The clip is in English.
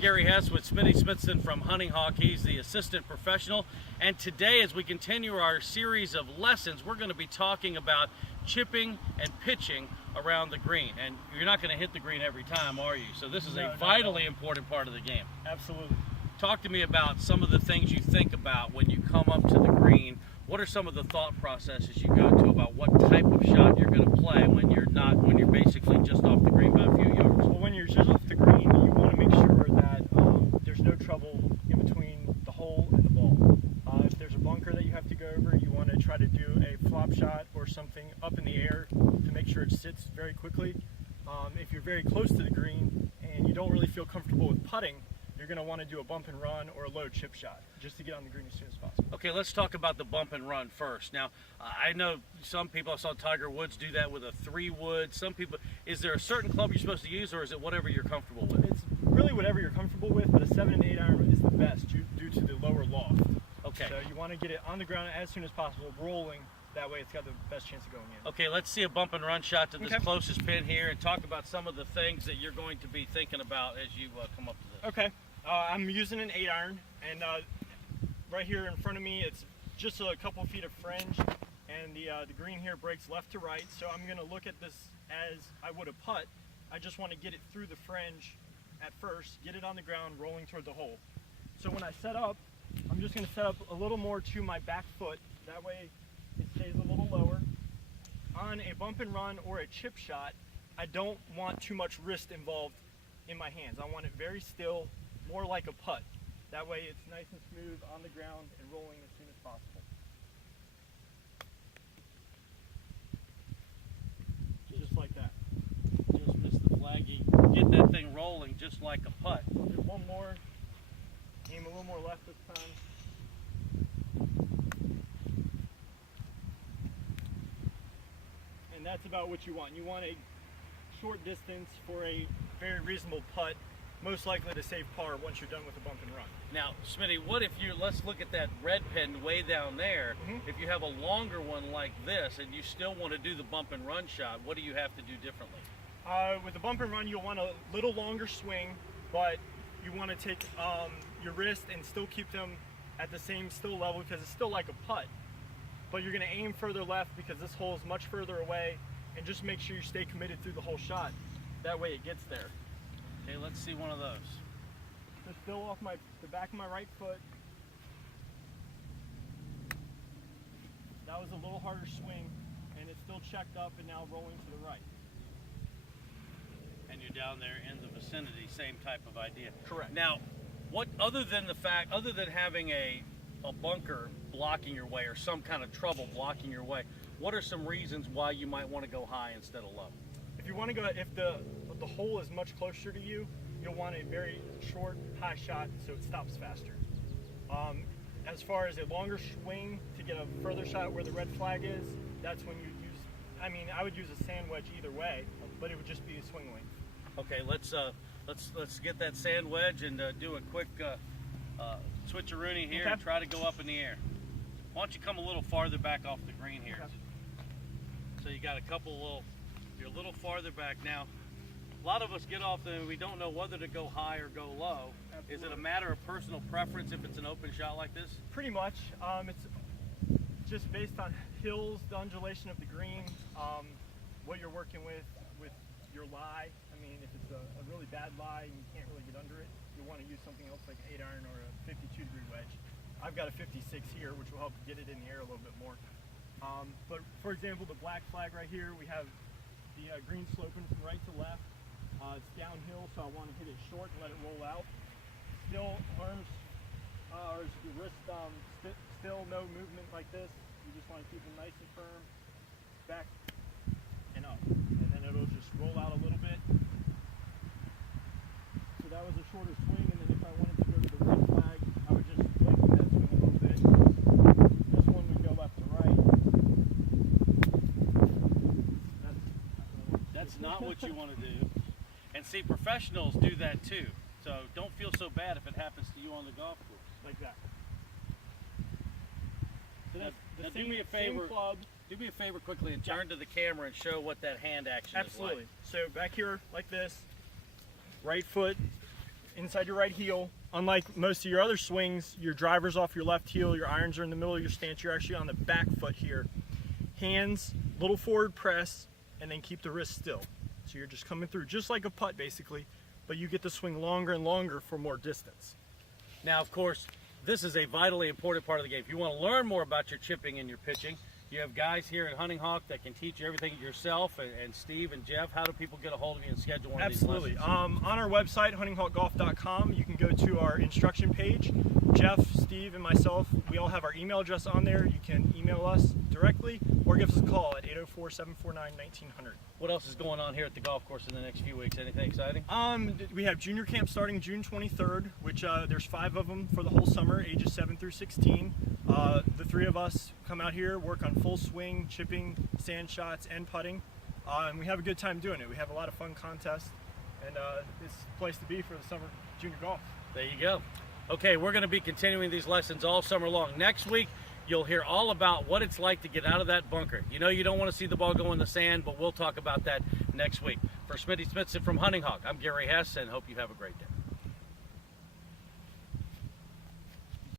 Gary Hess with Smitty Smithson from Hunting Hawk. He's the assistant professional. And today, as we continue our series of lessons, we're going to be talking about chipping and pitching around the green. And you're not going to hit the green every time, are you? So this is a vitally important part of the game. Absolutely. Talk to me about some of the things you think about when you come up to the green. What are some of the thought processes you go to about what type of shot you're going to play when you're basically just off the green by a few yards? Well, when you're just off the green, you want to make sure that there's no trouble in between the hole and the ball. If there's a bunker that you have to go over, you want to try to do a flop shot or something up in the air to make sure it sits very quickly. If you're very close to the green and you don't really feel comfortable with putting, you're going to want to do a bump and run or a low chip shot just to get on the green as soon as possible. Okay, let's talk about the bump and run first. Now, I know some people, I saw Tiger Woods do that with a 3-wood. Some people, is there a certain club you're supposed to use, or is it whatever you're comfortable with? It's really whatever you're comfortable with, but a 7 and 8 iron is the best due to the lower loft. Okay. So you want to get it on the ground as soon as possible, rolling. That way it's got the best chance of going in. Okay, let's see a bump and run shot to this closest pin here and talk about some of the things that you're going to be thinking about as you come up to this. Okay. I'm using an 8 iron, and right here in front of me, it's just a couple feet of fringe, and the green here breaks left to right. So I'm going to look at this as I would a putt. I just want to get it through the fringe at first, get it on the ground, rolling toward the hole. So when I set up, I'm just going to set up a little more to my back foot. That way it stays a little lower. On a bump and run or a chip shot, I don't want too much wrist involved in my hands. I want it very still, more like a putt. That way it's nice and smooth on the ground and rolling as soon as possible. Just like that. Just missed the flaggy. Get that thing rolling just like a putt. Do one more. Aim a little more left this time. And that's about what you want. You want a short distance for a very reasonable putt, most likely to save par once you're done with the bump and run. Now, Smitty, what if let's look at that red pin way down there. If you have a longer one like this and you still want to do the bump and run shot, what do you have to do differently? With the bump and run, you'll want a little longer swing, but you want to take your wrist and still keep them at the same still level because it's still like a putt. But you're going to aim further left because this hole is much further away, and just make sure you stay committed through the whole shot. That way it gets there. Okay, let's see one of those. Just still off the back of my right foot. That was a little harder swing, and it's still checked up and now rolling to the right. And you're down there in the vicinity, same type of idea. Correct. Now, what other than having a bunker blocking your way or some kind of trouble blocking your way, what are some reasons why you might want to go high instead of low? If you want to go, if the hole is much closer to you, you'll want a very short, high shot so it stops faster. As far as a longer swing to get a further shot where the red flag is, that's when you use, I would use a sand wedge either way, but it would just be a swing length. Okay, let's get that sand wedge and do a quick switcheroony here and try to go up in the air. Why don't you come a little farther back off the green here? Okay. So you got you're a little farther back now. A lot of us get off and we don't know whether to go high or go low. Absolutely. Is it a matter of personal preference if it's an open shot like this? Pretty much. It's just based on hills, the undulation of the green, what you're working with your lie. If it's a really bad lie and you can't really get under it, you want to use something else like an 8 iron or a 52-degree wedge. I've got a 56 here, which will help get it in the air a little bit more. But for example, the black flag right here, we have the green sloping from right to left. It's downhill, so I want to hit it short and let it roll out. Still arms, or your wrist, still no movement like this. You just want to keep them nice and firm, back and up. And then it'll just roll out a little bit. So that was a shorter swing, and then if I wanted to go to the red flag, I would just lengthen that swing a little bit. This one would go left to right. That's not what you want to do. And see, professionals do that too. So don't feel so bad if it happens to you on the golf course. Like that. So now do me a favor. Do me a favor quickly and turn to the camera and show what that hand action is like. Absolutely. So back here like this, right foot inside your right heel. Unlike most of your other swings, your driver's off your left heel, your irons are in the middle of your stance. You're actually on the back foot here. Hands, little forward press, and then keep the wrist still. So you're just coming through, just like a putt basically, but you get to swing longer and longer for more distance. Now, of course, this is a vitally important part of the game. If you want to learn more about your chipping and your pitching, you have guys here at Hunting Hawk that can teach you everything yourself, and Steve and Jeff. How do people get a hold of you and schedule one of these lessons? Absolutely. On our website, huntinghawkgolf.com, you can go to our instruction page. Jeff, Steve, and myself, we all have our email address on there. You can email us directly or give us a call at 804-749-1900. What else is going on here at the golf course in the next few weeks? Anything exciting? We have junior camp starting June 23rd, which there's 5 of them for the whole summer, ages 7 through 16. The 3 of us come out here, work on full swing, chipping, sand shots, and putting, and we have a good time doing it. We have a lot of fun contests, and it's the place to be for the summer junior golf. There you go. Okay, we're going to be continuing these lessons all summer long. Next week, you'll hear all about what it's like to get out of that bunker. You know you don't want to see the ball go in the sand, but we'll talk about that next week. For Smitty Smithson from Hunting Hawk, I'm Gary Hess, and hope you have a great day.